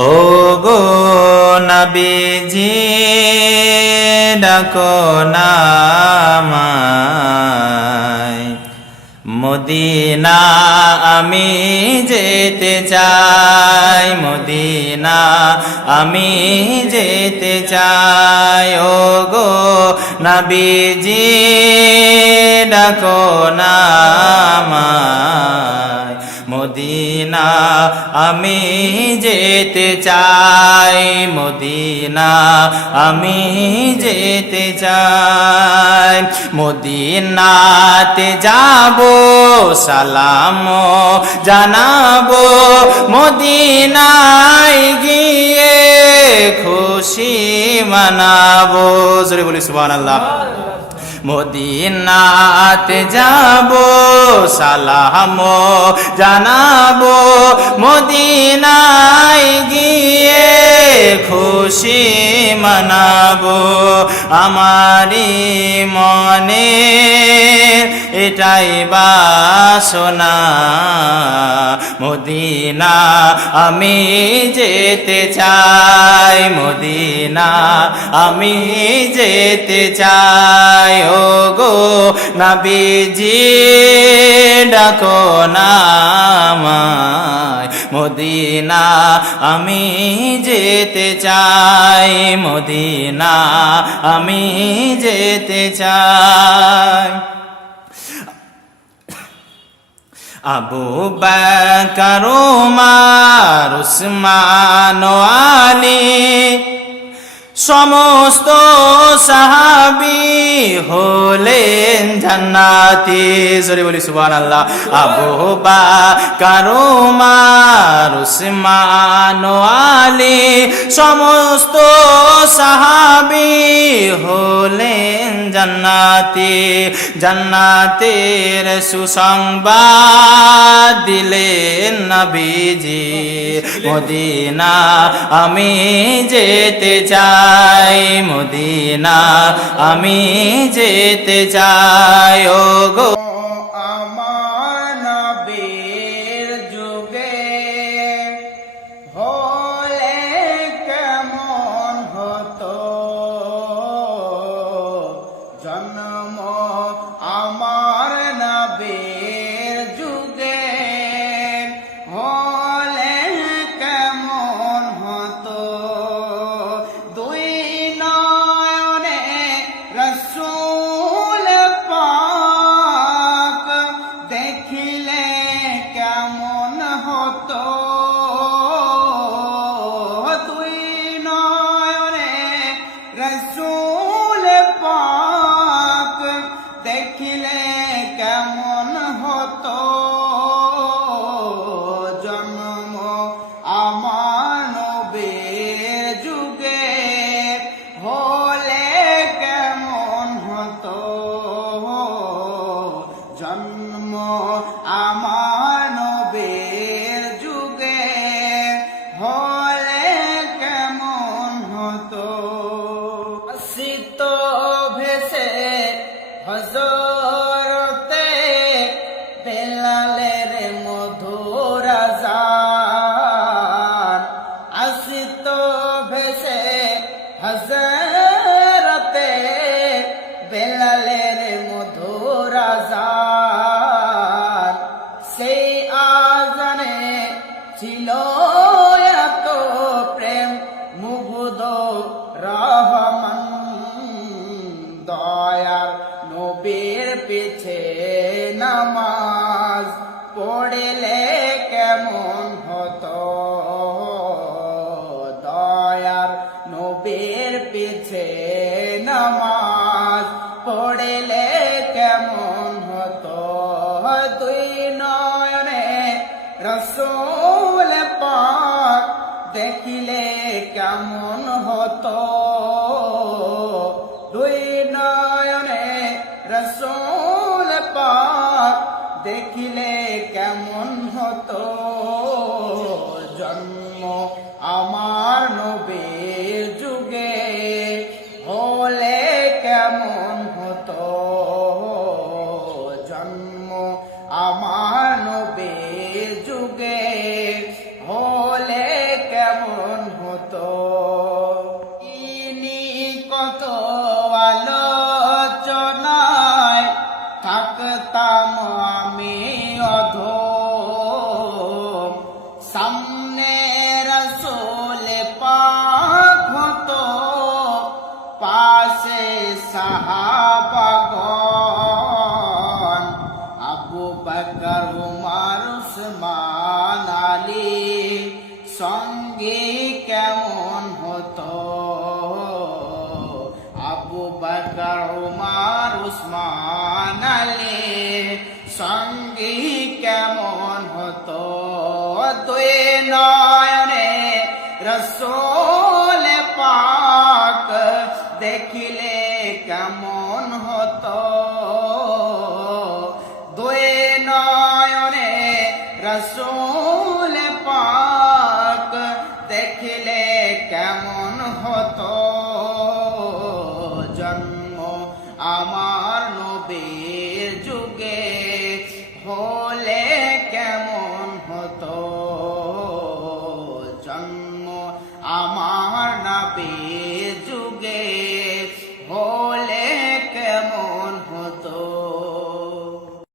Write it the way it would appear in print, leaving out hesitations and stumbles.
ও গো নবীজি ডাকো না আমায়, মদিনা আমি যেতে চাই, মদিনা আমি যেতে চাই। ও গো নবীজি ডাকো না আমায়, মদিনা আমি যেতে চাই, মদিনা আমি যেতে চাই। মদিনাতে যাবো, সালাম জানাবো, মদিনায় গিয়ে খুশি মানাবো। জোরে বলি সুবহানাল্লাহ। মদিনাতে যাবো, সালাম জানাবো, মদিনায় গিয়ে খুশি মানাবো। আমারি মনে এটাই বাসনা, মদিনা আমি যেতে চাই, মদিনা আমি যেতে চাই। ও গো নবীজি ডাকো না আমায়, মদিনা আমি যেতে চাই, মদিনা আমি যেতে চাই। আবু বকর ওমর উসমান ও আলী সমস্ত সাহাবী হলেন জান্নাতি। জোরে বলি সুবহানাল্লাহ। আবু বকর ওমর উসমান ও আলী সমস্ত সাহাবী হলেন জান্নাতি। জান্নাতের সুসংবাদ দিলেন নবীজি, মদিনা আমি যেতে চাই, মদিনা আমি যেতে চাই। ও গো আমার নবীর যুগে হলে কেমন হতো জন্ম, আমার নবীর যুগে হলে কেমন হতো। দুই নয়নে রসূল পাক দেখিলে কেমন হতো। দুই নয়নে রসূল পাক দেখিলে কেমন হতো। জন্ম আমার নবীর যুগে হলে কেমন হতো। জন্ম আমার নবীর যুগে হলে কেমন হতো। আসিত ভেসে হযরতে বেলালের মধুর আযান, আসিত ভেসে হযরতে বেলালের মধুর আযান। সেই আযানে ছিল এত প্রেম মুগ্ধ রহমান, দয়ার নবীর পিছে নামাজ পড়লে কেমন হতো। দয়ার নবীর পিছে নামাজ পড়লে কেমন হতো। দুই নয়নে রসূল পাক দেখিলে কেমন হতো। দুই নয়নে রসূল পাক দেখিলে কেমন হতো। জন্ম আমার নবীর যুগে হলে কেমন হতো। জন্ম আমার নবীর যুগে হলে কেমন হতো। ইনি কত আলোচনায় থাকতাম আমি অধম, সামনে রসুল পাক হতো, পাশে সাহাবাগণ, আবু বকর উমর উসমান আলী সঙ্গে কেমন হতো। আবু বকর উমর উসমান আলী সঙ্গে কেমন হতো। দুই নয়নে রসূল পাক দেখিলে কেমন হতো। দুই নয়নে রসূল পাক দেখিলে কেমন হতো। জন্ম আমার নবীর যুগে হলে কেমন হতো। জন্ম আমার নবীর যুগে